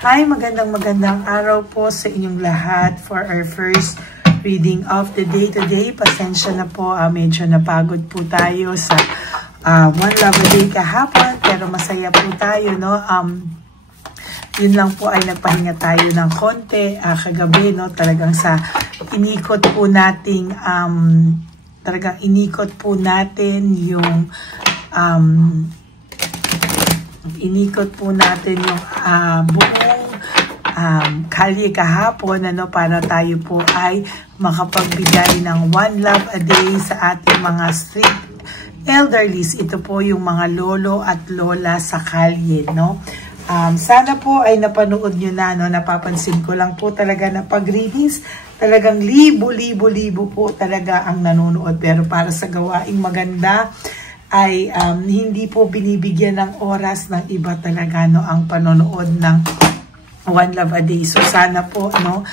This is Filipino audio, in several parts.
Hi, magandang araw po sa inyong lahat for our first reading of the day today. Pasensya na po, medyo napagod po tayo sa One Love a Day kahapon, pero masaya po tayo, no? Yun lang po ay nagpahinga tayo ng konti kagabi, no? Talagang sa inikot po nating yung buong kalye kahapon, ano, para tayo po ay makapagbigay ng One Love a Day sa ating mga street elderlies. Ito po yung mga lolo at lola sa kalye, no? Sana po ay napanood nyo na, no? Napapansin ko lang po talaga na pag-readings, talagang libo po talaga ang nanonood. Pero para sa gawaing maganda, ay hindi po binibigyan ng oras ng iba talaga, no, ang panonood ng One Love a Day. So sana po, no,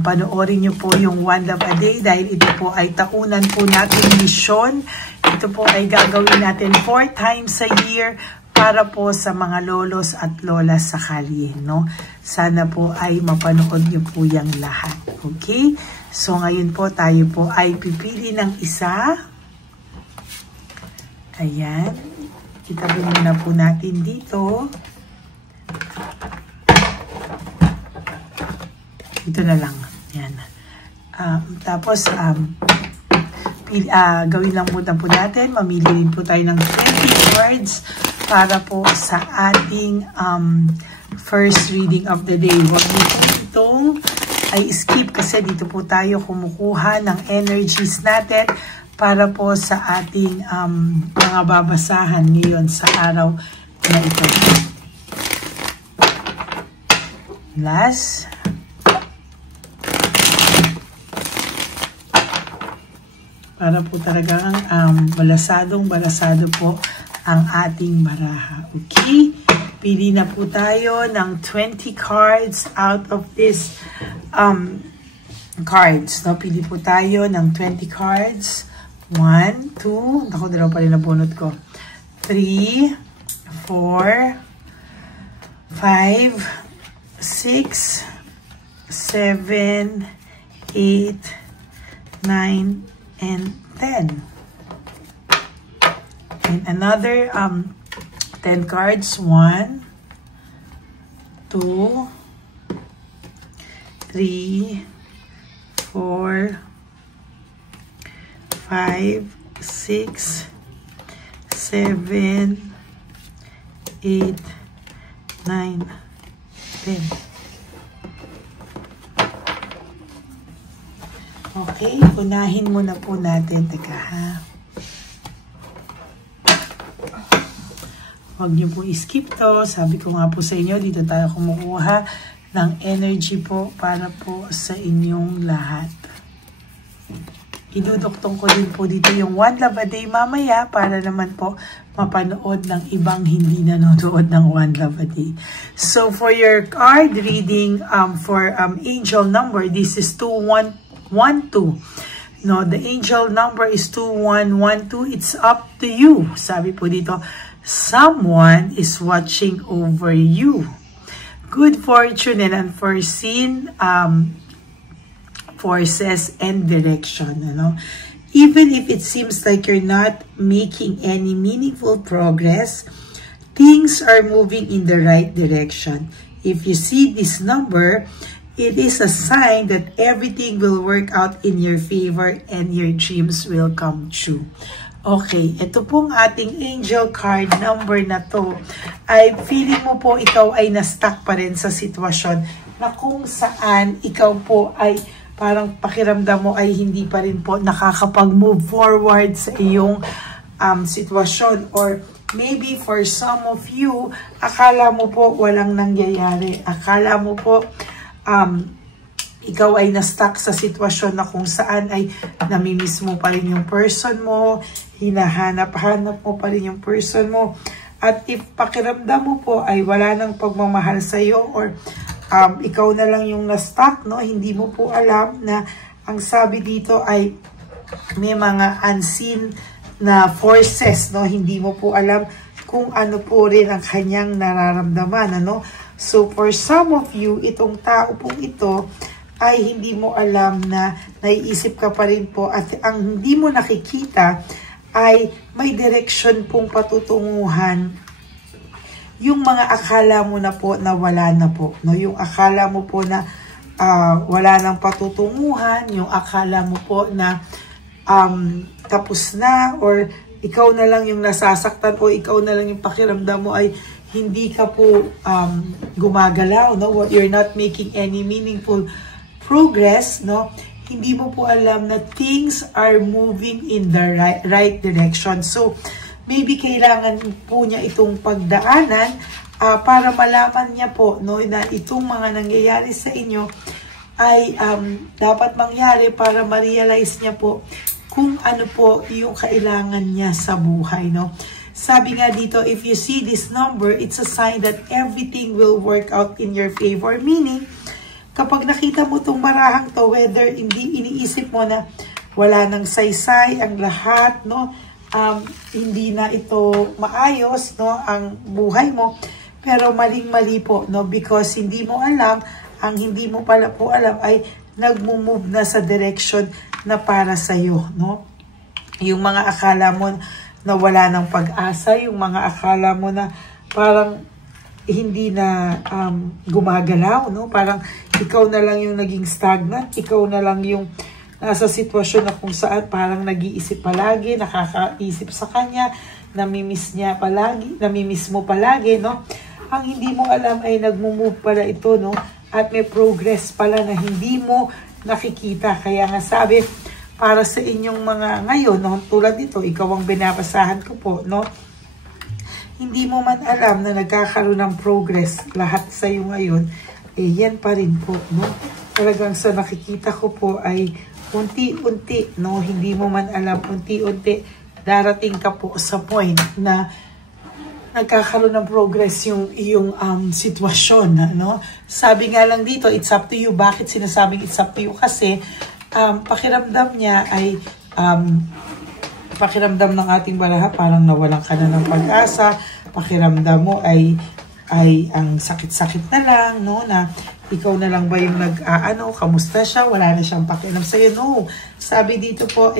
panoorin nyo po yung One Love a Day dahil ito po ay taunan po natin misyon. Ito po ay gagawin natin 4 times a year para po sa mga lolos at lolas sa kalye, no. Sana po ay mapanood nyo po yung lahat. Okay? So ngayon po tayo po ay pipili ng isa. Ayan. Itabi muna po natin dito. Ito na lang. Ayan. Tapos, gawin lang muna po natin. Mamili rin po tayo ng 20 cards para po sa ating first reading of the day. Huwag niyo po itong ay skip kasi dito po tayo kumukuha ng energies natin para po sa ating mga babasahan ngayon sa araw na ito. Last. Para po talagang balasado po ang ating baraha. Okay? Pili na po tayo ng 20 cards out of this cards. No? Pili po tayo ng 20 cards. 1, 2, ako dalawa pa rin na bunot ko. 3, 4, 5, 6, 7, 8, 9, and 10. And another 10 cards. 1, 2, 3, 4, 5, 6, 7, 8, 9, 10. Okay, unahin muna po natin. Teka ha. Huwag niyo po i-skip to. Sabi ko nga po sa inyo, dito tayo kumukuha ng energy po para po sa inyong lahat. Iduduktong ko din po dito yung One Love a Day mamaya para naman po mapanood ng ibang hindi nanonood ng One Love a Day. So for your card reading for angel number, this is 2112. No, the angel number is 2112. It's up to you. Sabi po dito, someone is watching over you. Good fortune and unforeseen forces and direction, ano? Even if it seems like you're not making any meaningful progress, things are moving in the right direction. If you see this number, it is a sign that everything will work out in your favor and your dreams will come true. Okay, ito pong ating angel card number na to, ay feeling mo po ikaw ay na-stuck pa rin sa sitwasyon na kung saan ikaw po ay parang pakiramdam mo ay hindi pa rin po nakakapag-move forward sa iyong sitwasyon. Or maybe for some of you, akala mo po walang nangyayari. Akala mo po ikaw ay na-stuck sa sitwasyon na kung saan ay namimiss mo pa rin yung person mo, hinahanap-hanap mo pa rin yung person mo. At if pakiramdam mo po ay wala nang pagmamahal sa iyo, or ikaw na lang yung na-stuck, no? Hindi mo po alam na ang sabi dito ay may mga unseen na forces, no? Hindi mo po alam kung ano po rin ang kanyang nararamdaman, ano? So, for some of you, itong tao pong ito ay hindi mo alam na naiisip ka pa rin po at ang hindi mo nakikita ay may direksyon pong patutunguhan. Yung mga akala mo na po na wala na po. No? Yung akala mo po na wala nang patutunguhan, yung akala mo po na tapos na or ikaw na lang yung nasasaktan o ikaw na lang yung pakiramdam mo ay hindi ka po gumagalaw, no? You're not making any meaningful progress, no? Hindi mo po alam na things are moving in the right direction. So, maybe kailangan po niya itong pagdaanan para malaman niya po, no, na itong mga nangyayari sa inyo ay dapat mangyari para ma-realize niya po kung ano po yung kailangan niya sa buhay, no? Sabi nga dito, if you see this number, it's a sign that everything will work out in your favor. Meaning, kapag nakita mo itong marahang to, whether hindi iniisip mo na wala nang saysay ang lahat, no? Hindi na ito maayos, no? Ang buhay mo, pero maling-mali po, no? Because hindi mo alam, ang hindi mo pala po alam ay nagmo-move na sa direction na para sa'yo, no? Yung mga akala mo na wala ng pag-asa, yung mga akala mo na parang hindi na gumagalaw, no? Parang ikaw na lang yung naging stagnant, ikaw na lang yung nasa sitwasyon na kung saan parang nag-iisip palagi, nakakaisip sa kanya, namimiss niya palagi, namimiss mo palagi, no? Ang hindi mo alam ay nagmo-move pala ito, no? At may progress pala na hindi mo nakikita. Kaya nga sabi, para sa inyong mga ngayon, no, tulad dito, ikaw ang binabasahan ko po, no? Hindi mo man alam na nagkakaroon ng progress lahat sa iyo ngayon, eh yan pa rin po, no? Talagang sa nakikita ko po ay unti-unti, no? Hindi mo man alam, unti-unti darating ka po sa point na nagkakaroon ng progress yung iyong sitwasyon, no? Sabi nga lang dito, it's up to you. Bakit sinasabing it's up to you? Kasi pakiramdam niya ay pakiramdam ng ating baraha parang nawalan ka na ng pag-asa. Pakiramdam mo ay ang sakit-sakit na lang, no? Na ikaw na lang ba yung kamusta siya? Wala na siyang pakialam sa'yo. No. Sabi dito po,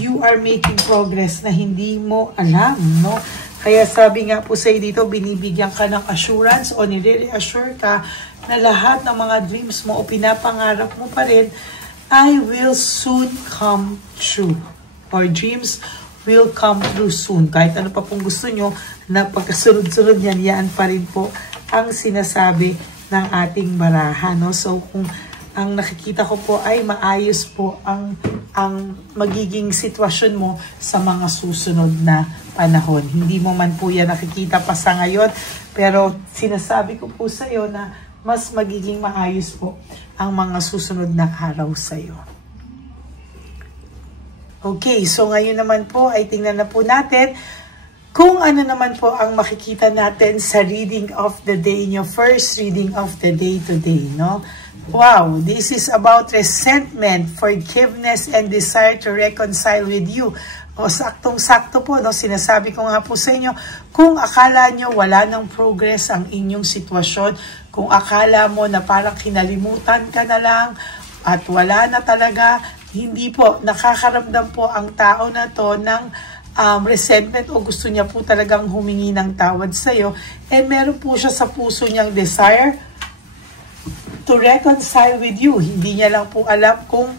you are making progress na hindi mo alam, no? Kaya sabi nga po sa'yo dito, binibigyan ka ng assurance o nire-reassure ka na lahat ng mga dreams mo o pinapangarap mo pa rin I will soon come true. Or dreams will come true soon. Kahit ano pa pong gusto nyo, na pagkasunod-sunod yan, yan pa rin po ang sinasabi ng ating baraha, no? So, kung ang nakikita ko po ay maayos po ang magiging sitwasyon mo sa mga susunod na panahon. Hindi mo man po yan nakikita pa sa ngayon, pero sinasabi ko po sa iyo na mas magiging maayos po ang mga susunod na araw sa iyo. Okay, so ngayon naman po ay tingnan na po natin kung ano naman po ang makikita natin sa reading of the day nyo. First reading of the day today, no? Wow, this is about resentment, forgiveness, and desire to reconcile with you. O saktong-sakto po, no? Sinasabi ko nga po sa inyo, kung akala nyo wala ng progress ang inyong sitwasyon, kung akala mo na parang kinalimutan ka na lang at wala na talaga, hindi po, nakakaramdam po ang tao na to ng resentment o gusto niya po talagang humingi ng tawad sa iyo. And meron po siya sa puso niyang desire to reconcile with you. Hindi niya lang po alam kung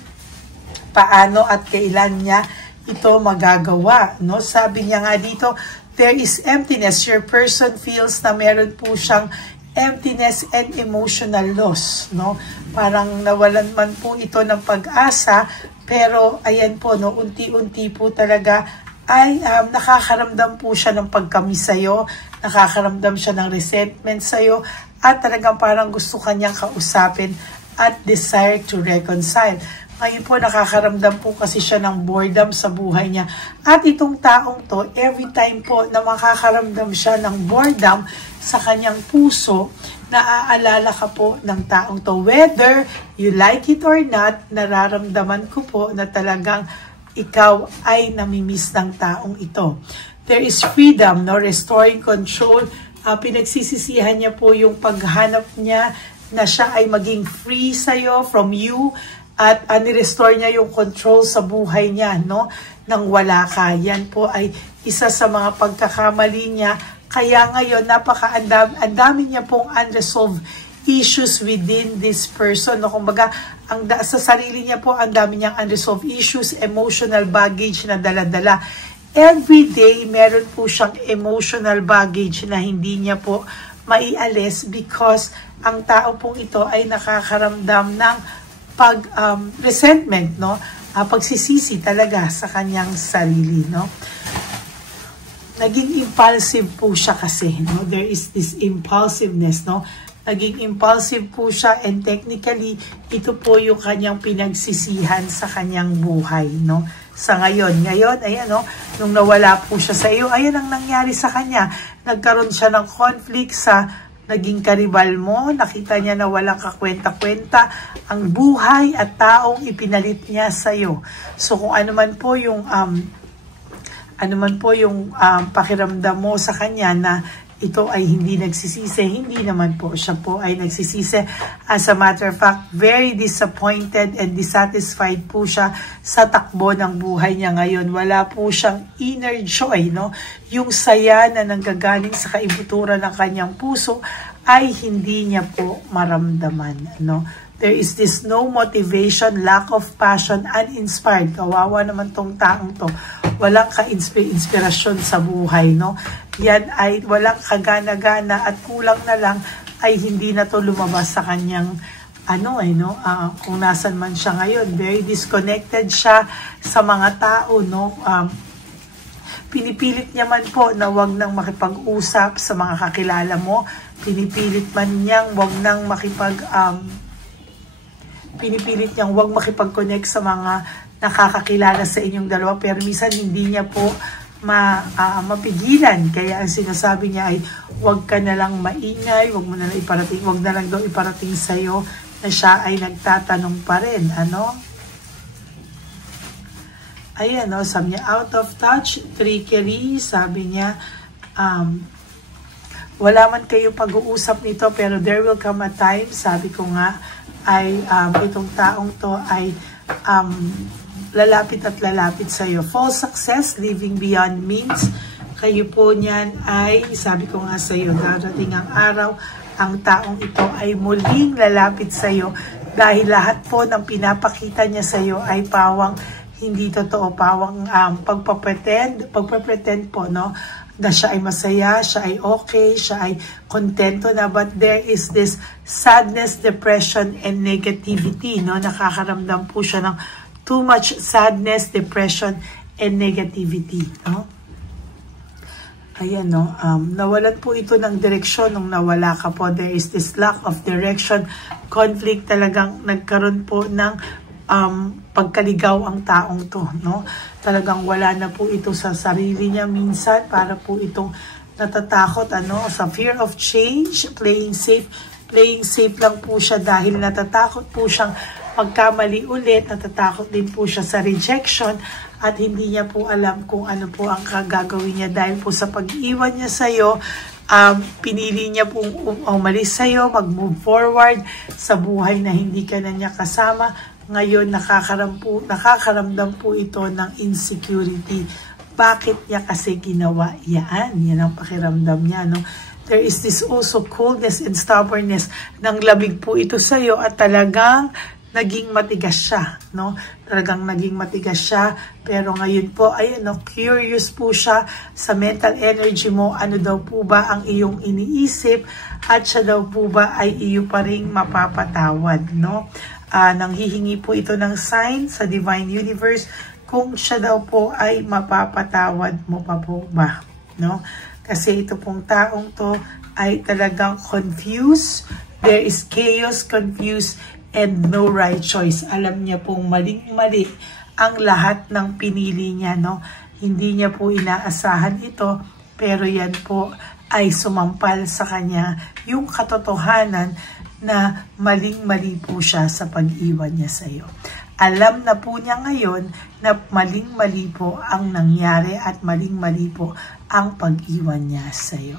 paano at kailan niya ito magagawa, no? Sabi niya nga dito, there is emptiness. Your person feels na meron po siyang emptiness and emotional loss, no? Parang nawalan man po ito ng pag-asa, pero ayan po, no, unti-unti po talaga ay nakakaramdam po siya ng pagkamis sa'yo, nakakaramdam siya ng resentment sa'yo, at talagang parang gusto kanyang kausapin at desire to reconcile. Ngayon po, nakakaramdam po kasi siya ng boredom sa buhay niya. At itong taong to, every time po na makakaramdam siya ng boredom sa kanyang puso, naaalala ka po ng taong to. Whether you like it or not, nararamdaman ko po na talagang ikaw ay namimiss ng taong ito. There is freedom, no? Restoring control Pinagsisisihan niya po yung paghanap niya na siya ay maging free sa'yo, from you, at nirestore niya yung control sa buhay niya, no? Nang wala ka. Yan po ay isa sa mga pagkakamali niya. Kaya ngayon, ang dami niya pong unresolved issues within this person. No? Kumbaga, sa sarili niya po, ang dami niyang unresolved issues, emotional baggage na dala-dala. Every day, meron po siyang emotional baggage na hindi niya po maialis because ang tao pong ito ay nakakaramdam ng resentment, no? Pagsisisi talaga sa kanyang sarili, no? Naging impulsive po siya kasi, no? There is this impulsiveness, no? Naging impulsive po siya, and technically, ito po yung kanyang pinagsisihan sa kanyang buhay, no? Sa ngayon, ayan, no? Nung nawala po siya sa iyo, ayan ang nangyari sa kanya. Nagkaroon siya ng conflict sa naging karibal mo, nakita niya na walang kakwenta-kwenta ang buhay at taong ipinalit niya sa iyo. So kung ano man po yung pakiramdam mo sa kanya na ito ay hindi nagsisisi, hindi naman po siya po ay nagsisisi. As a matter of fact, very disappointed and dissatisfied po siya sa takbo ng buhay niya ngayon. Wala po siyang inner joy, no? Yung saya na nanggagaling sa kaibuturan ng kanyang puso ay hindi niya po maramdaman, no? There is this no motivation, lack of passion, uninspired. Kawawa naman tong taong to. Walang ka-inspirasyon sa buhay, no? Yan ay walang kagana-gana at kulang na lang ay hindi na to lumabas sa kanyang kung nasan man siya ngayon. Very disconnected siya sa mga tao, no? Pinipilit niya man po na wag nang makipag-usap sa mga kakilala mo. Pinipilit niyang wag makipag-connect sa mga nakakakilala sa inyong dalawa, pero minsan hindi niya po mapigilan. Kaya ang sinasabi niya ay wag ka na lang maingay, wag na lang daw iparating sa iyo na siya ay nagtatanong pa rin, ano? Ayan, no, sabi niya, out of touch, trickery, sabi niya, wala man kayo pag-uusap nito, pero there will come a time, sabi ko nga, ay itong taong to ay lalapit at lalapit sa iyo. False success, living beyond means. Kayo po niyan ay, sabi ko nga sa iyo, darating ang araw, ang taong ito ay muling lalapit sa iyo dahil lahat po ng pinapakita niya sa iyo ay pawang hindi totoo, pawang pagpapretend po, no? Na siya ay masaya, siya ay okay, siya ay kontento na, but there is this sadness, depression, and negativity, no? Nakakaramdam po siya ng too much sadness, depression, and negativity, no? Ayan, no? Nawalan po ito ng direksyon nung nawala ka po. There is this lack of direction, conflict, talagang nagkaroon po ng pagkaligaw ang taong to, no? Talagang wala na po ito sa sarili niya minsan, para po itong natatakot, sa fear of change, playing safe lang po siya dahil natatakot po siyang magkamali ulit, natatakot din po siya sa rejection, at hindi niya po alam kung ano po ang gagawin niya dahil po sa pag-iwan niya sa'yo. Pinili niya pong umalis sa'yo, mag-move forward sa buhay na hindi ka na niya kasama. Ngayon, nakakaramdam po ito ng insecurity. Bakit niya kasi ginawa yan? Yan ang pakiramdam niya, no? There is this also coldness and stubbornness. Nang lamig po ito sa'yo at talagang naging matigas siya, no? Talagang naging matigas siya. Pero ngayon po, ayun, no? Curious po siya sa mental energy mo. Ano daw po ba ang iyong iniisip? At siya daw po ba ay iyo pa ring mapapatawad, no? Nanghihingi po ito ng sign sa Divine Universe kung siya daw po ay mapapatawad mo pa po ba, no? Kasi ito pong taong to ay talagang confused. There is chaos, confused, and no right choice. Alam niya pong maling-mali ang lahat ng pinili niya, no? Hindi niya po inaasahan ito, pero yan po ay sumampal sa kanya yung katotohanan na maling-mali po siya sa pag-iwan niya sa iyo. Alam na po niya ngayon na maling-mali po ang nangyari at maling-mali po ang pag-iwan niya sa iyo.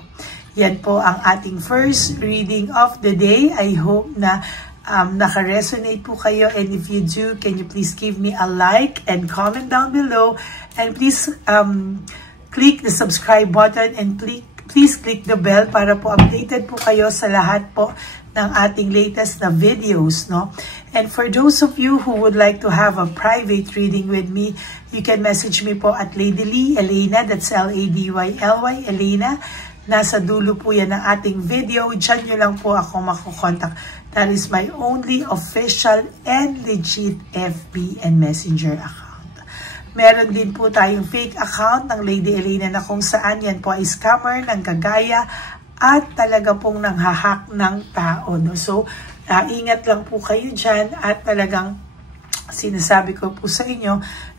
Yan po ang ating first reading of the day. I hope na naka-resonate po kayo, and if you do, can you please give me a like and comment down below, and please click the subscribe button and please click the bell para po updated po kayo sa lahat po ng ating latest na videos, no? And for those of you who would like to have a private reading with me, you can message me po at Lady Lee Elena, that's L-A-D-Y-L-Y, Elena. Nasa dulo po yan ng ating video. Diyan nyo lang po ako makukontak. That is my only official and legit FB and Messenger account. Meron din po tayong fake account ng Lady Elena na kung saan yan po ay scammer, ng gagaya, at talaga pong nanghahack ng tao. No? So, ingat lang po kayo dyan, at talagang sinasabi ko po sa inyo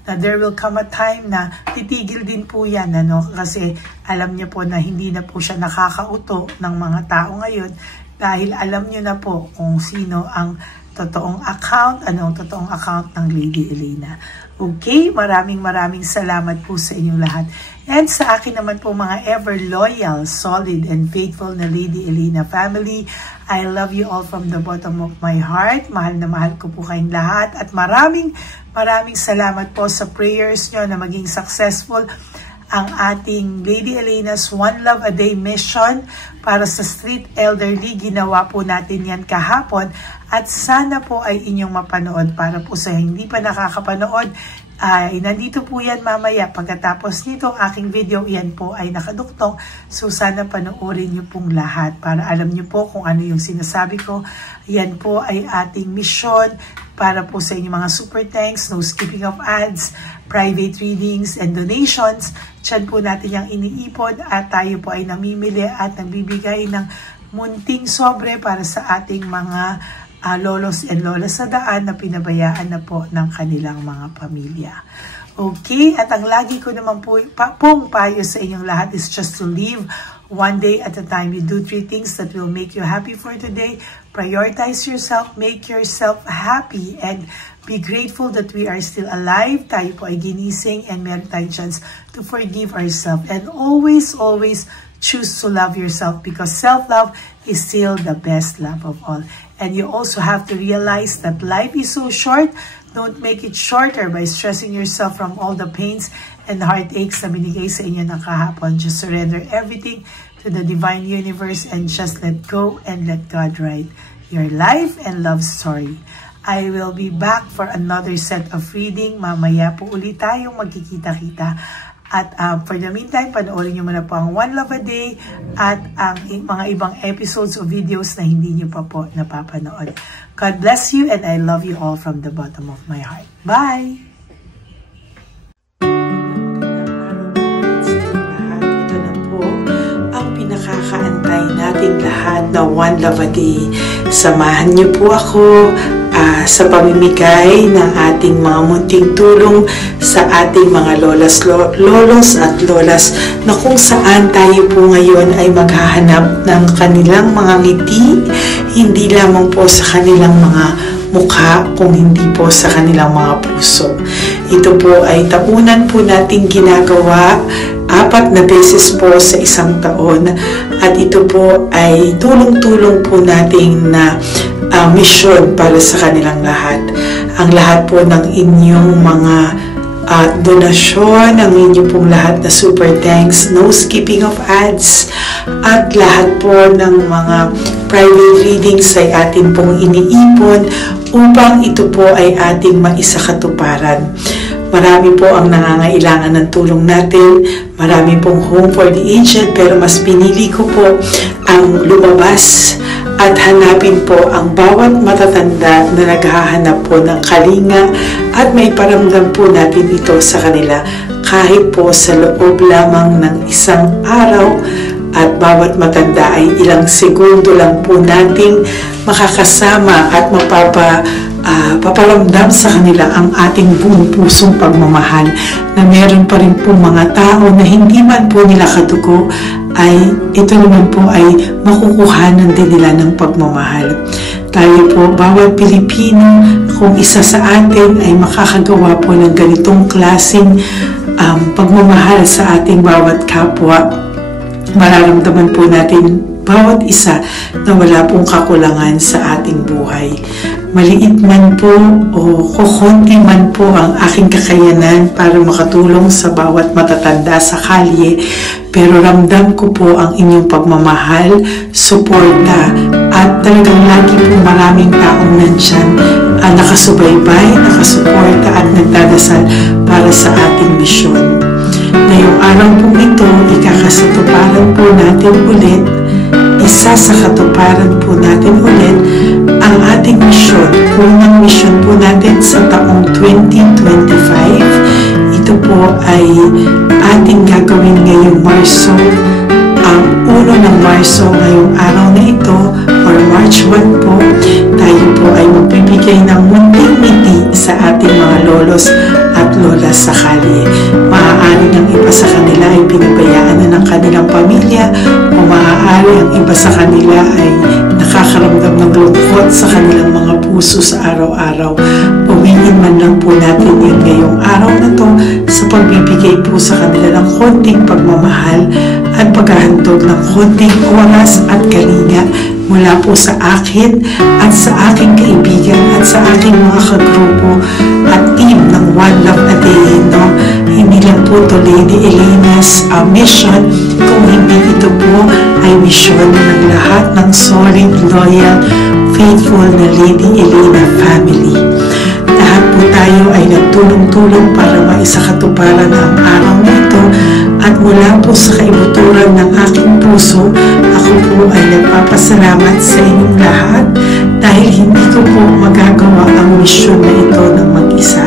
na there will come a time na titigil din po yan, ano? Kasi alam niyo po na hindi na po siya nakakauto ng mga tao ngayon, dahil alam niyo na po kung sino ang totoong account, anong totoong account ng Lady Elena. Okay, maraming salamat po sa inyong lahat. And sa akin naman po mga ever loyal, solid, and faithful na Lady Elena family, I love you all from the bottom of my heart. Mahal na mahal ko po kayong lahat. At maraming salamat po sa prayers nyo na maging successful ang ating Lady Elena's One Love a Day mission para sa street elderly. Ginawa po natin yan kahapon, at sana po ay inyong mapanood. Para po sa hindi pa nakakapanood, ay nandito po yan mamaya. Pagkatapos nito aking video, yan po ay nakaduktong. So sana panoorin nyo pong lahat para alam nyo po kung ano yung sinasabi ko. Yan po ay ating mission para po sa inyong mga super thanks, no skipping of ads, private readings, and donations. Diyan po natin yung iniipon, at tayo po ay namimili at nagbibigay ng munting sobre para sa ating mga lolos and lolas sa daan na pinabayaan na po ng kanilang mga pamilya. Okay, at ang lagi ko naman po pong payo sa inyong lahat is just to live one day at a time. You do 3 things that will make you happy for today. Prioritize yourself, make yourself happy, and be grateful that we are still alive. Tayo po ay ginising, and meron tayong chance to forgive ourselves. And always choose to love yourself, because self-love is still the best love of all. And you also have to realize that life is so short. Don't make it shorter by stressing yourself from all the pains and heartaches na binigay sa inyo ng kahapon. Just surrender everything to the divine universe and just let go and let God write your life and love story. I will be back for another set of reading. Mamaya po ulit tayong magkikita-kita. At for the meantime, panoorin nyo muna po ang One Love a Day at ang mga ibang episodes o videos na hindi nyo pa po napapanood. God bless you, and I love you all from the bottom of my heart. Bye! Ito na po ang pinakakaantay nating lahat na One Love a Day. Samahan nyo po ako sa pamimigay ng ating mga munting tulong sa ating mga lolos at lolas, na kung saan tayo po ngayon ay maghahanap ng kanilang mga ngiti, hindi lamang po sa kanilang mga mukha, kung hindi po sa kanilang mga puso. Ito po ay taunan po nating ginagawa 4 na beses po sa isang taon, at ito po ay tulong-tulong po nating na mission para sa kanilang lahat. Ang lahat po ng inyong mga donasyon, ang inyong pong lahat na super thanks, no skipping of ads, at lahat po ng mga private readings ay atin pong iniipon upang ito po ay ating maisakatuparan. Marami po ang nangangailangan ng tulong natin. Marami pong home for the aged, pero mas pinili ko po ang lumabas at hanapin po ang bawat matatanda na naghahanap po ng kalinga, at may paramdam po natin ito sa kanila kahit po sa loob lamang ng isang araw, at bawat matanda ay ilang segundo lang po nating makakasama at paparamdam sa kanila ang ating buong pusong pagmamahal, na meron pa rin po mga tao na hindi man po nila kadugo, ay ito naman po ay makukuhanan din nila ng pagmamahal. Tayo po, bawat Pilipino, kung isa sa atin ay makakagawa po ng ganitong klaseng pagmamahal sa ating bawat kapwa, mararamdaman po natin bawat isa na wala pong kakulangan sa ating buhay. Maliit man po o kukunti man po ang aking kakayanan para makatulong sa bawat matatanda sa kalye, pero ramdam ko po ang inyong pagmamahal, suporta, at talagang lagi po maraming taong nandyan nakasubaybay, nakasuporta at nagdadasal para sa ating misyon. Ngayong araw po ito, ikakasatuparan po natin ulit, isasakatuparan po natin ulit ang ating misyon. Unang misyon po natin sa taong 2025. Ito po ay ating gagawin ngayong Marso, ang 1 ng Marso ngayong araw na ito, or March 1 po. Tayo po ay magbibigay ng munting ngiti sa ating mga lolos at lolas sa kalye. Maaari ng iba sa kanila ay pinabayaan na ng kanilang pamilya, o maaari ang iba sa kanila ay nakakaramdam ng lungkot sa kanilang mga puso sa araw-araw. Uwiin man lang po natin yun ngayong araw na to sa pagbibigay po sa kanila ng konting pagmamahal at paghahandog ng konting oras at kalinga mula po sa akin at sa aking kaibigan at sa aking mga kagrupo at team ng One Love a Day. No? Hindi lang po to Lady Elena's mission, kung hindi ito po ay mission ng lahat ng solid, loyal, faithful na Lady Elena family. Lahat po tayo ay nagtulong-tulong para maisakatuparan ang araw na ito, at mula po sa kaibuturan ng aking puso, ako po ay nagpapasalamat sa inyong lahat dahil hindi ko po magagawa ang misyon na ito ng mag-isa.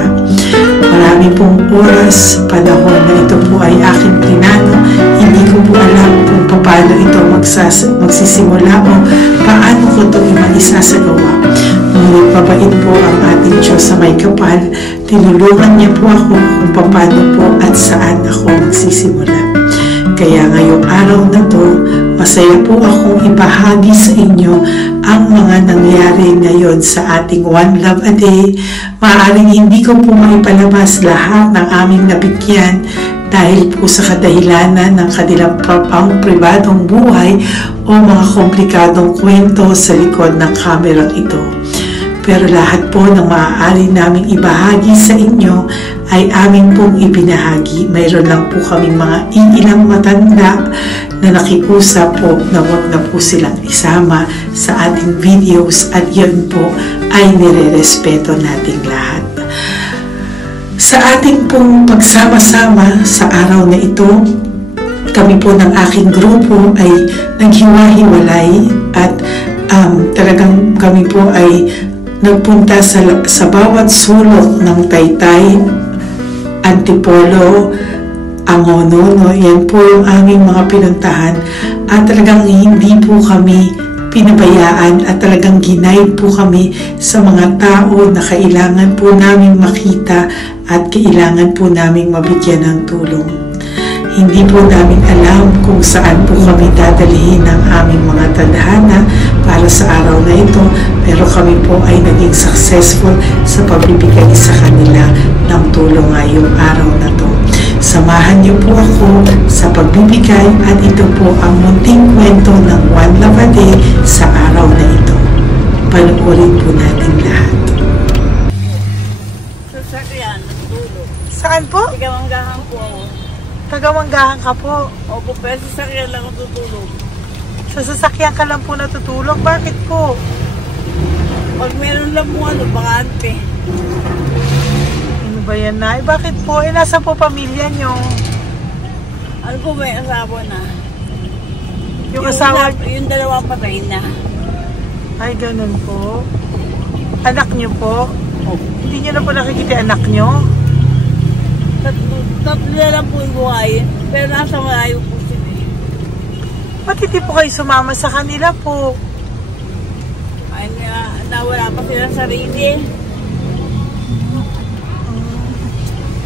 Marami pong oras, panahon na ito po ay aking plinano. Hindi ko po alam kung paano ito magsisimula o paano ko ito maisasagawa. Ngunit mabait po ang ating Diyos sa may kapal. Tinulungan niya po ako kung paano po at saan ako magsisimula. Kaya ngayong araw na to, masaya po akong ibahagi sa inyo ang mga nangyari ngayon sa ating One Love a Day. Maaaring hindi ko po maipalabas lahat ng aming nabigyan dahil po sa kadahilanan ng kanilang pribadong buhay o mga komplikadong kwento sa likod ng kamerang ito. Pero lahat po ng maaari naming ibahagi sa inyo ay amin pong ibinahagi. Mayroon lang po kaming mga iilang matanda na nakiusap po na wag na po silang isama sa ating videos, at yun po ay nire-respeto nating lahat. Sa ating pong pagsama-sama sa araw na ito, kami po ng aking grupo ay naghiwa-hiwalay, at talagang kami po ay nagpunta sa bawat sulok ng Taytay, Antipolo, Angono. Yan po yung aming mga pinuntahan, at talagang hindi po kami pinabayaan at talagang ginaid po kami sa mga tao na kailangan po namin makita at kailangan po namin mabigyan ng tulong. Hindi po namin alam kung saan po kami dadalhin ng aming mga tadhana para sa araw na ito, pero kami po ay naging successful sa pagbibigay sa kanila ng tulong ngayong araw na to. Samahan niyo po ako sa pagbibigay, at ito po ang munting kwento ng One Love a Day sa araw na ito. Panoorin po natin lahat. Sasakyan, natutulog. Saan po? Tagamanggahan po ako. Tagamanggahan ka po. Opo, pero sasakyan lang ako tutulog. Sa sasakyan ka lang po natutulog? Bakit po? Pag meron lang po bakante. Ano ba yan, Nay? Bakit po? Nasa po pamilya nyo? Ano po, may asawa na. Yung asawa? Yung dalawa patay na. Ay, ganun po. Anak nyo po? Oh. Hindi nyo na po nakikita anak nyo? Tatlo na lang po yung buhay, pero nasa malayo po sila. Ba't hindi po kayo sumama sa kanila po? Ay, nawala pa silang sarili.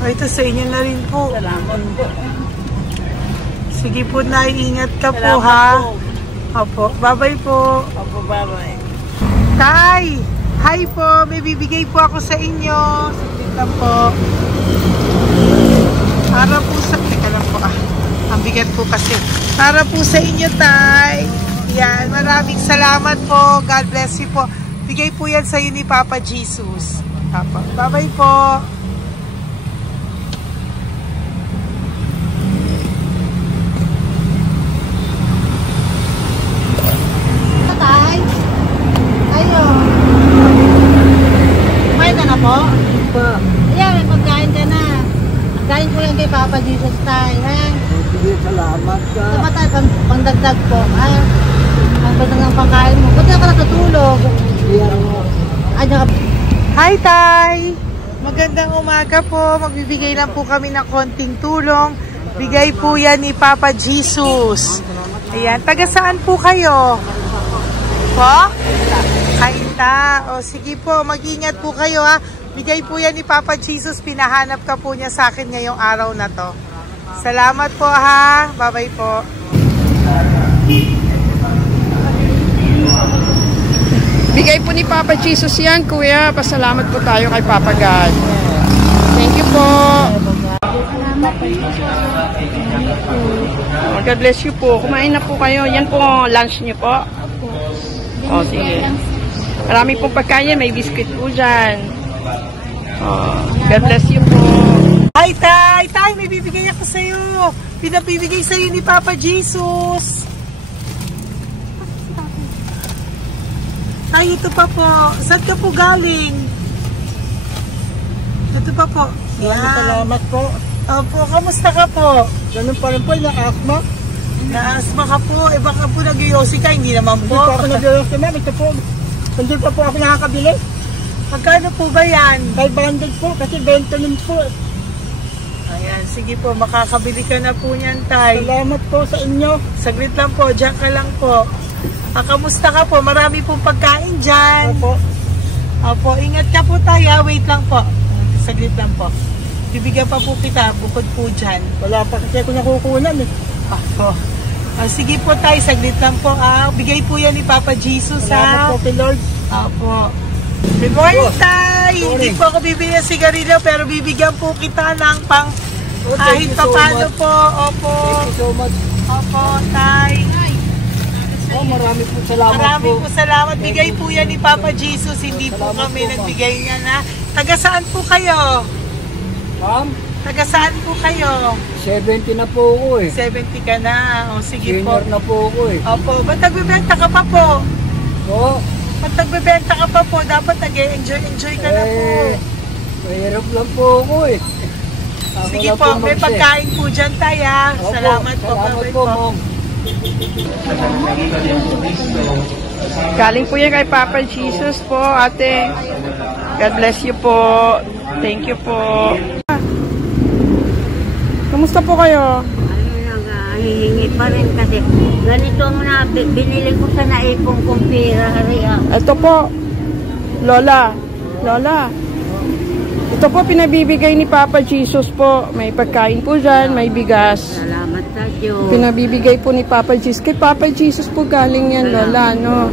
Ay, ito sa inyo na rin po. Salamat po. Sige po, Nay, ingat ka po, Salamat ha? po. Opo, bye-bye po. Opo, bye-bye. Tay! Hi po! May bibigay po ako sa inyo. Saglit lang po. Para po sa... Teka lang po, ang Mabigat po kasi. Para po sa inyo, Tay. Yan, maraming salamat po. God bless you po. Bigay po yan sa iyo ni Papa Jesus. Papa. Bye-bye po. Tay? Ayo. Kumain ka na po? Ayan, may pagkain ka na. Galing ko yan kay Papa Jesus, Tay. Ha? Sige, salamat ka. Tumatay, pangdagdag po. Ha? Ang ganda ng pagkain mo. Ba't ka natutulog? Hi, Tay! Magandang umaga po. Magbibigay lang po kami ng konting tulong. Bigay po yan ni Papa Jesus. Ayan. Taga saan po kayo? Po? Kainta. O sige po, mag-ingat po kayo ha. Bigay po yan ni Papa Jesus. Pinahanap ka po niya sa akin ngayong araw na to. Salamat po ha. Bye-bye po. Bigay po ni Papa Jesus yan, Kuya. Pasalamat po tayo kay Papa God. Thank you po. Oh, God bless you po. Kumain na po kayo. Yan po lunch niyo po. Oh, sige. Marami pong pagkain. May biscuit po dyan. Oh, God bless you po. Hi, Tay! Tay, may bibigay ako sa'yo. Pinabibigay sa'yo ni Papa Jesus. Ay, ito pa po. Saan ka po galing? Ito pa po. Salamat po. Opo, kamusta ka po? Ganun pa rin po, na-asthma. Na-asthma ka po. Eh, baka po nag-yosi ka. Hindi naman Hindi po. po ako nag-yosi, ma'am. Ito po. Hindi pa po ako nakakabili. Magkano po ba yan? 500 po, kasi 20 nun po. Ayan, sige po. Makakabili ka na po niyan, Tay. Salamat po sa inyo. Saglit lang po. Diyan ka lang po. Kamusta ka po? Marami pong pagkain dyan. Opo. Opo, ingat ka po tayo. Wait lang po. Saglit lang po. Bibigyan pa po kita bukod po dyan. Wala pa kasi ako nakukunan eh. Opo. Sige po tayo. Saglit lang po. Bigay po yan ni Papa Jesus. Salamat po kay Lord. Opo. Good morning, Tay! Hindi po ako bibigyan ng sigarilyo pero bibigyan po kita ng pang kahit pa paano po. Opo. Thank you so much. Opo, Tay. Oh, marami po salamat Marami po. po salamat. Bigay po yan ni Papa Jesus. Hindi po Salamat kami po, nagbigay niya na. Taga saan po kayo? Ma'am, Taga saan po kayo? 70 na po ako eh. 70 ka na. O sige po. Junior na po ako eh. Opo. Ba't nagbibenta ka pa po? Oo. Ba't nagbibenta ka pa po? Dapat nag-enjoy ka na po. Mahirap lang po ako eh. Ako Sige lang po. May mag-share. pagkain po dyan tayo. Opo, Salamat po. Salamat Bye-bye po, po. ma'am. Galing po yan kay Papa Jesus po, ate. God bless you po. Thank you po. Kamusta po kayo? Hihingi pa rin kasi ganito mo na binili ko sa naipong kong pera. Ito po, Lola. Lola. Ito po pinabibigay ni Papa Jesus po. May pagkain po dyan, may bigas. Salamat sa Diyos. Pinabibigay po ni Papa Jesus. Kay Papa Jesus po galing yan, Lola, no?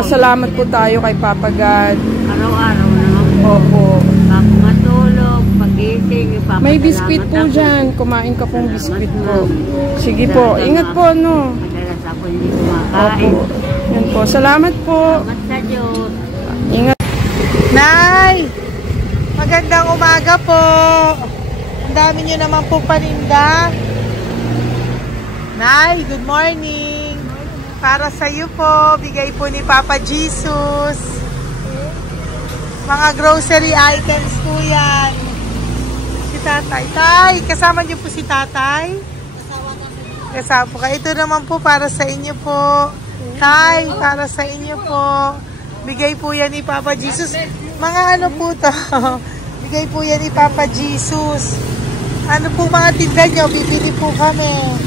Salamat po tayo kay Papa God. Araw-araw naman po. Opo. Bago matulog, pagising, ipapasalamat May biskuit po ako. dyan. Kumain ka pong biskuit po. Ma'am. Sige po. Ingat po, no? Madalas ako hindi kumakain. Opo. Yan po. Salamat po. Salamat sa Diyos. Ingat. Nay! Magandang umaga po. Ang dami nyo naman po paninda. Nay, good morning. Para sa iyo po, bigay po ni Papa Jesus. Mga grocery items po yan. Si Tatay. Tay, kasama niyo po si Tatay? Kasama po kayo. Ito naman po para sa inyo po. Tay, para sa inyo po. Bigay po yan ni Papa Jesus. Mga ano po to? Bigay po yan ni Papa Jesus. Ano po mga tinda nyo? Bibili po kami.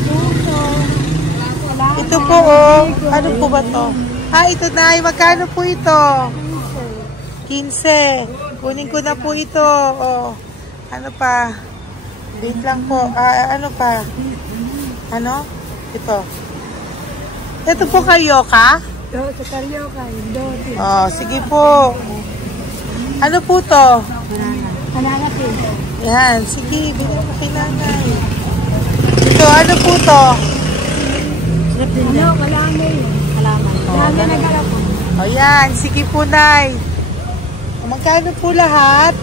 Ito po oh. Ano po ba to? Ito na. Magkano po ito? 15. Kunin ko na po ito. Oh. Ano pa? Wait lang po. Ano pa? Ano? Ito. Ito po kayo ka? Sa Carioca, Dodi. Oh, sige po. Ano po to? Hananapin. Yan, sige, bigyan mo kay nanay. Ito, ano po to? Ano, kalamay. Kalamay. Kalamay na gala po. O yan, sige po, Nay. Magkano po lahat?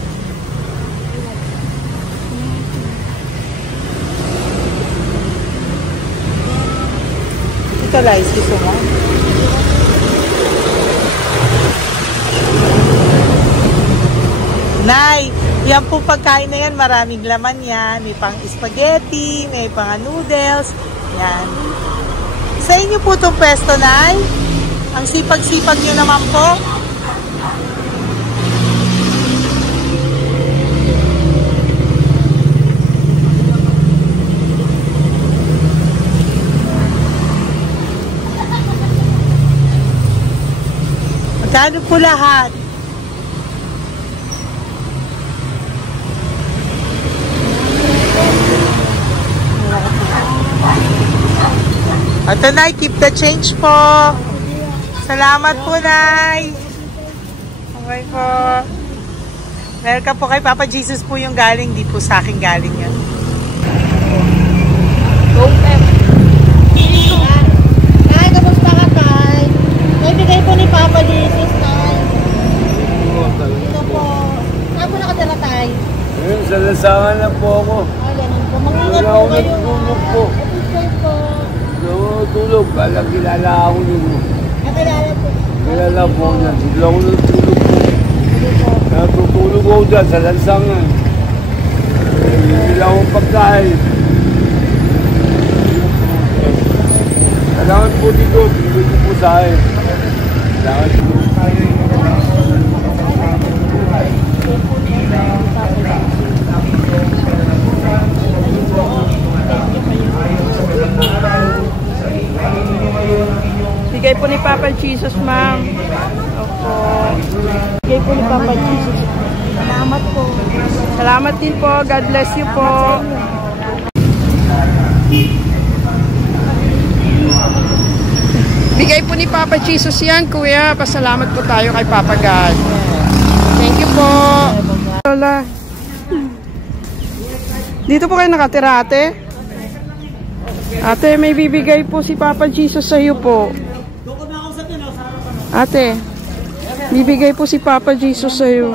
Ito, Lice, gusto mo? Nay, yan po pagkain na yan, maraming laman yan. May pang spaghetti, may pang noodles. Yan. Sa inyo po itong pwesto, Nay? Ang sipag-sipag nyo naman po. Magkano po lahat? Ito, Nay, keep the change po. Salamat po, Nay. Okay po. Welcome po kay Papa Jesus po yung galing. Di po sa akin galing yan. Go, Pep. Tay, kamusta ka, Tay? May bigay po ni Papa Jesus, Tay. Ito po. Saan po nakatira, Tay? Sa lasangan na po ako. Ganun po. Mag-ingat Wala po ako kayo. natulog po. Ito po. Natulog. Kala kilala ako nyo. Nakilala po. Kilala po niya. Sigla ako natulog po. Natutulog ako dyan sa lansangan. Bibili akong pagkain. Kailangan po dito. Bibili po sa akin. Kailangan po. Bigay po ni Papa Jesus, ma'am. Opo. Bigay po ni Papa Jesus. Salamat po. Salamat din po. God bless you po. Bigay po ni Papa Jesus yan, kuya. Pasalamat po tayo kay Papa God. Thank you po. Lola. Dito po kayo nakatira, ate? Ate, may bibigay po si Papa Jesus sa iyo po. Ate, bibigay po si Papa Jesus sa iyo.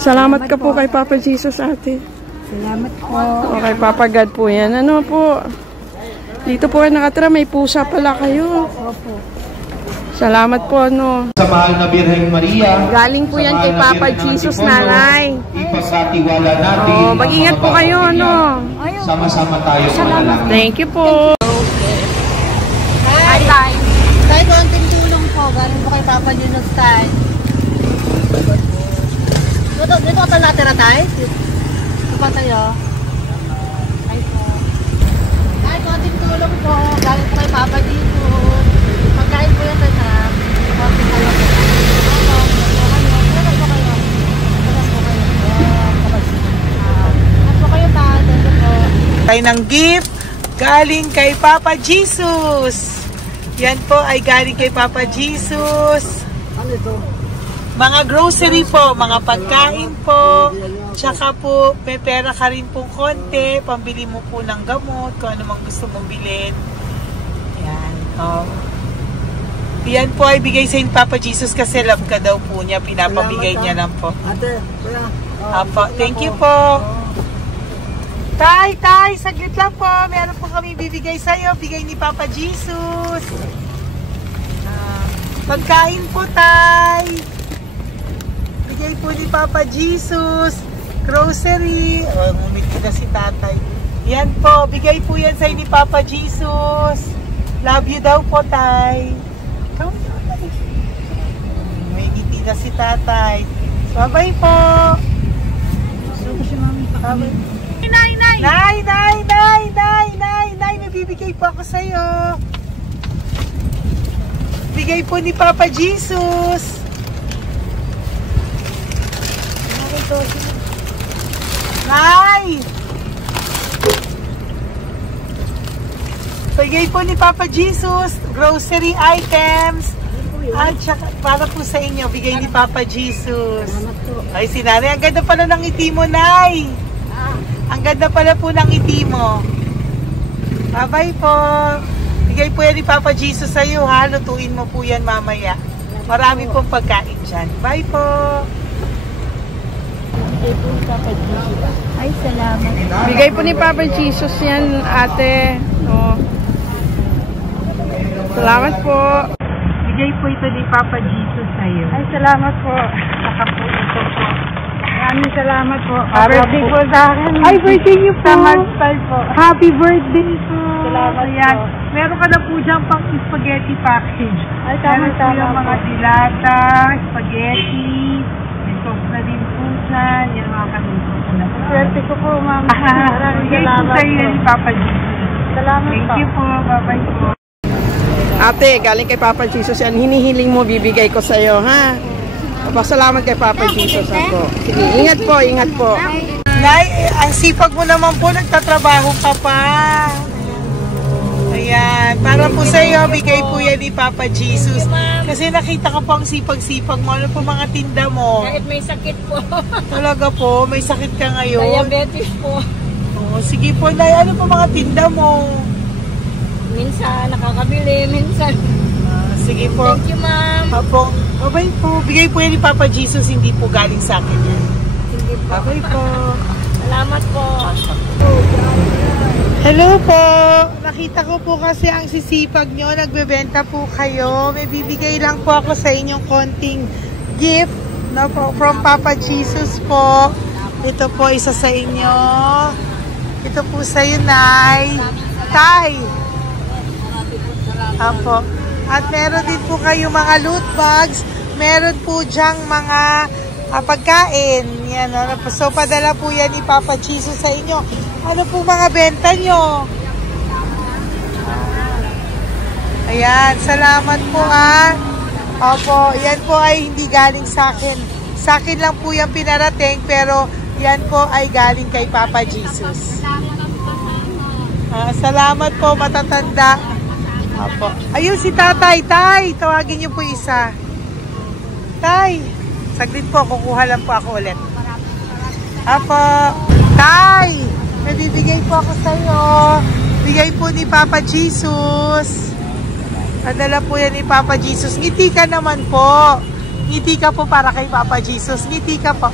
Salamat ka po kay Papa Jesus, ate. Salamat po. O kay Papa God po yan. Ano po? Dito po kayo nakatira, may pusa pala kayo. Opo. Salamat po, ano. Sa mahal na Birheng Maria. Galing po yan kay Papa Jesus, nanay. Ipagkatiwala natin. Oh, mag-ingat po kayo, ano. Sama-sama tayo manalangin. Thank you po. Hi, Tay. Tay, konting tulong po. Galing po kay Papa Jesus, Tay. Dito ka pa natira, Tay? Dito pa tayo. Hi po. Tay, konting tulong po. Galing po kay Papa Jesus. Pagkain po yan, Tay, sa konting tulong po. Tayo ng gift galing kay Papa Jesus. Yan po ay galing kay Papa Jesus. Ano ito? Mga grocery po, mga pagkain po. Tsaka po, may pera ka rin po konti. Pambili mo po ng gamot, kung ano mang gusto mong bilhin. Yan. Yan po ay bigay sa Papa Jesus kasi love ka daw po niya. Pinapabigay niya lang po. Ate, kuya. Apo, thank you po. Tay, saglit lang po. Meron po kami bibigay sa'yo. Bigay ni Papa Jesus. Pagkain po, Tay. Bigay po ni Papa Jesus. Grocery. Ngumiti na si Tatay. Yan po. Bigay po yan sa'yo ni Papa Jesus. Love you daw po, Tay. May ngiti na si Tatay. Bye-bye po. Bye-bye. Nay, may bibigay po ako sa'yo. Bigay po ni Papa Jesus. Nay! Bigay po ni Papa Jesus, grocery items. At saka, para po sa inyo, bigay ni Papa Jesus. Ay, si Nanay, ang ganda pala ng ngiti mo, Nay. Ang ganda pala po ng ngiti mo. Bye-bye po. Bigay po yan ni Papa Jesus sa iyo, ha? Lutuin mo po yan mamaya. Marami pong pagkain dyan. Bye po. Ay, salamat. Bigay po ni Papa Jesus yan, ate. Oh. Salamat po. Bigay po ito ni Papa Jesus sa iyo. Ay, salamat po. Saka po ito po. Maraming salamat po. Birthday po sa akin. Ay, birthday niyo po. Po. Happy birthday po. Salamat Ayan. po. Meron ka na po dyan pang spaghetti package. Ay, tama, Meron po tama yung po. mga dilata, spaghetti, may sauce na din po dyan. Yan mga kaluto ko na. Swerte ko po, ma'am. Maraming Bigay po salamat sa iyo po. ni Papa Jesus. Salamat Thank po. you po. Bye-bye po. Ate, galing kay Papa Jesus yan. Hinihiling mo, bibigay ko sa iyo, ha? Pasalamat kay Papa Jesus ako. Sige, ingat po, ingat po. Nay, ang sipag mo naman po, nagtatrabaho ka pa. Ayan, para po sa iyo, bigay po yan ni Papa Jesus. Kasi nakita ko po ang sipag-sipag mo. Ano po mga tinda mo? Kahit may sakit po. Talaga po, may sakit ka ngayon. Diabetes po. Oh, sige po, Nay, ano po mga tinda mo? Minsan nakakabili, minsan. Sige po. Thank you, ma'am. Apo, babay po. Bigay po yan ni Papa Jesus, hindi po galing sa akin yan. Sige po. Babay po. Salamat po. Hello po! Nakita ko po kasi ang sisipag nyo, nagbebenta po kayo. May bibigay lang po ako sa inyong konting gift, no, po, from Papa Jesus po. Ito po isa sa inyo. Ito po sa iyo, Nay. Tay! Apo. At meron din po kayo mga loot bags. Meron po dyang mga pagkain. Yan, no? So, padala po yan ni Papa Jesus sa inyo. Ano po mga benta nyo? Ayan, salamat po Opo, yan po ay hindi galing sa akin. Sa akin lang po yan pinarating, pero yan po ay galing kay Papa Jesus. Salamat po, matatanda. Opo. Ayun si Tatay. Tay, tawagin niyo po isa. Tay, saglit po, kukuha lang po ako ulit. Opo. Tay, nabibigay po ako sa iyo. Bigay po ni Papa Jesus. Padala po yan ni Papa Jesus. Ngiti ka naman po. Ngiti ka po para kay Papa Jesus. Ngiti ka po.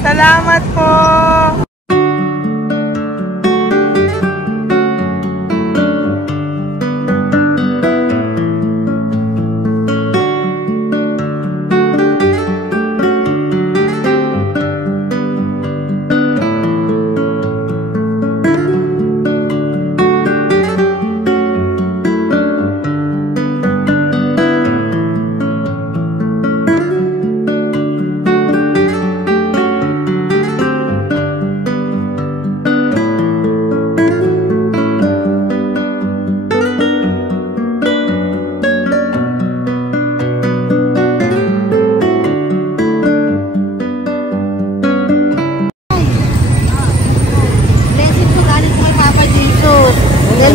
Salamat po.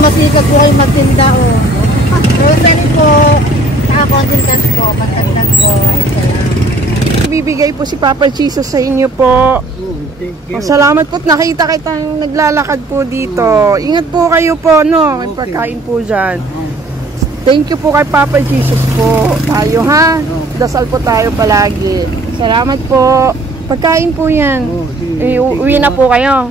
Masikap po kayo magtinda o. Grocery po. Saka content cash po. Matagdag po. Bibigay po si Papa Jesus sa inyo po. Salamat po. Nakita kitang naglalakad po dito. Ingat po kayo po, no? May pagkain po dyan. Thank you po kay Papa Jesus po. Tayo, ha? Dasal po tayo palagi. Salamat po. Pagkain po yan. Uwi na po kayo.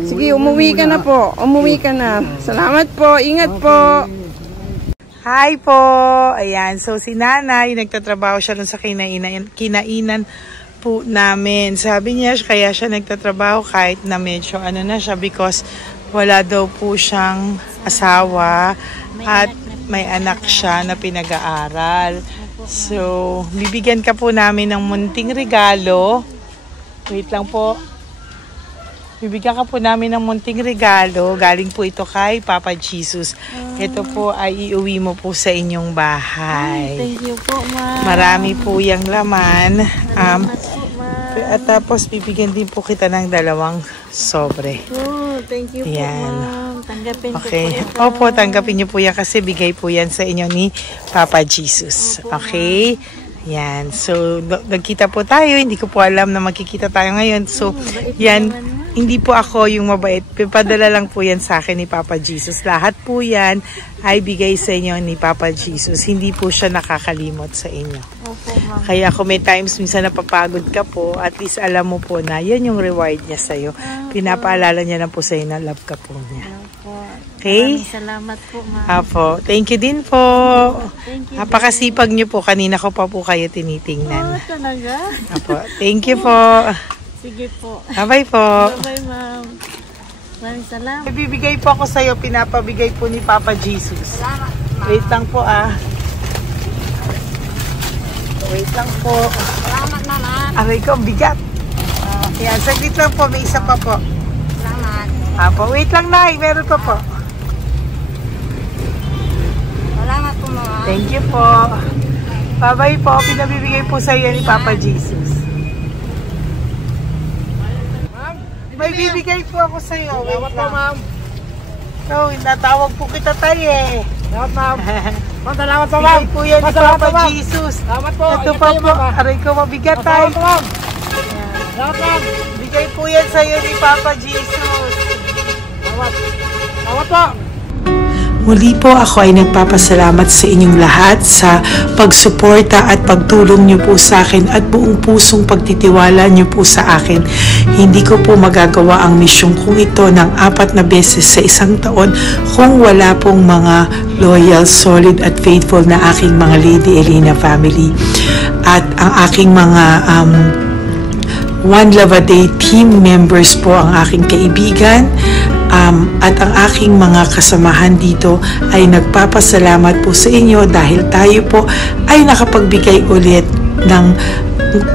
Sige, umuwi ka na po. Umuwi ka na. Salamat po. Ingat po. Hi po! Ayan, so si Nanay, nagtatrabaho siya dun sa kinainan po namin. Sabi niya, kaya siya nagtatrabaho kahit na medyo ano na siya because wala daw po siyang asawa at may anak siya na pinag-aaral. So, bibigyan ka po namin ng munting regalo. Wait lang po. Bibigyan ka po namin ng munting regalo. Galing po ito kay Papa Jesus. Ito po ay iuwi mo po sa inyong bahay. Thank you po, ma'am. Marami po yung laman. At tapos bibigyan din po kita ng 2 sobre. Oh, thank you po, Yan. ma'am. Tanggapin Okay. ko po ito. Opo, tanggapin niyo po yan kasi bigay po yan sa inyo ni Papa Jesus. Okay? Yan. So, nagkita po tayo. Hindi ko po alam na magkikita tayo ngayon. So, yan. Hindi po ako yung mabait. Padala lang po yan sa akin ni Papa Jesus. Lahat po yan ay bigay sa inyo ni Papa Jesus. Hindi po siya nakakalimot sa inyo. Kaya kung may times minsan napapagod ka po, at least alam mo po na yan yung reward niya sa'yo. Pinapaalala niya na po sa'yo na love ka po niya. Okay? Maraming salamat po, ma'am. Apo. Thank you din po. Thank you. Napakasipag niyo po. Kanina ko pa po kayo tinitingnan. Talaga? Apo. Thank you po. Sige po. Bye-bye po. Bye-bye, ma'am. Maraming salamat. Ibibigay po ako sa'yo. Pinapabigay po ni Papa Jesus. Salamat, ma'am. Wait lang po Wait lang po. Salamat, ma'am. Aray ko, bigat. Yan, saglit lang po. May isa pa po. Salamat. Apo, wait lang na. Meron pa po. Salamat po, ma'am. Thank you po. Bye-bye po. Pinabibigay po sa iyo ni Papa Jesus. May bibigay po ako sa iyo. Wait lang. Ma'am. So, natawag po kita tayo eh. Salamat, ma'am. Salamat po, Bigay po yan ni Salamat Papa po, ma'am. Jesus. Salamat po. Ito pa po. Aray ko, mabigat tayo. Salamat po, ma'am. Salamat, ma'am. Bigay po yan sa iyo ni Papa Jesus. Salamat po. Muli po ako ay nagpapasalamat sa inyong lahat sa pagsuporta at pagtulong niyo po sa akin at buong pusong pagtitiwala niyo po sa akin. Hindi ko po magagawa ang misyong kong ito ng 4 na beses sa isang taon kung wala pong mga loyal, solid at faithful na aking mga Lady Elena family. At ang aking mga One Love a Day team members po, ang aking kaibigan, at ang aking mga kasamahan dito ay nagpapasalamat po sa inyo dahil tayo po ay nakapagbigay ulit ng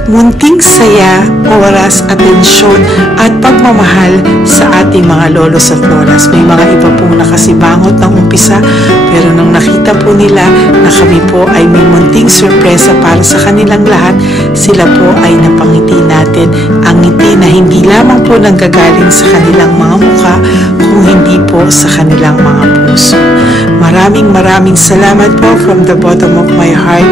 munting saya, oras, atensyon at pagmamahal sa ating mga lolos at lolas. May mga iba pong nakasibangot ng umpisa, pero nung nakita po nila na kami po ay may munting sorpresa para sa kanilang lahat, sila po ay napangiti natin. Ang ngiti na hindi lamang po nanggagaling sa kanilang mga mukha, kung hindi po sa kanilang mga puso. Maraming salamat po from the bottom of my heart,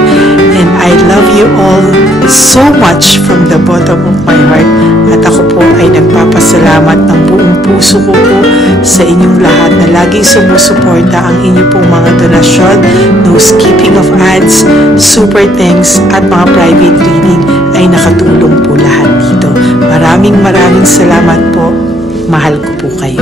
and I love you all so much from the bottom of my heart. At ako po ay nagpapasalamat ng buong puso ko po sa inyong lahat na laging sumusuporta. Ang inyo pong mga donasyon, no skipping of ads, super thanks at mga private reading ay nakatulong po lahat dito. Maraming salamat po. Mahal ko po kayo.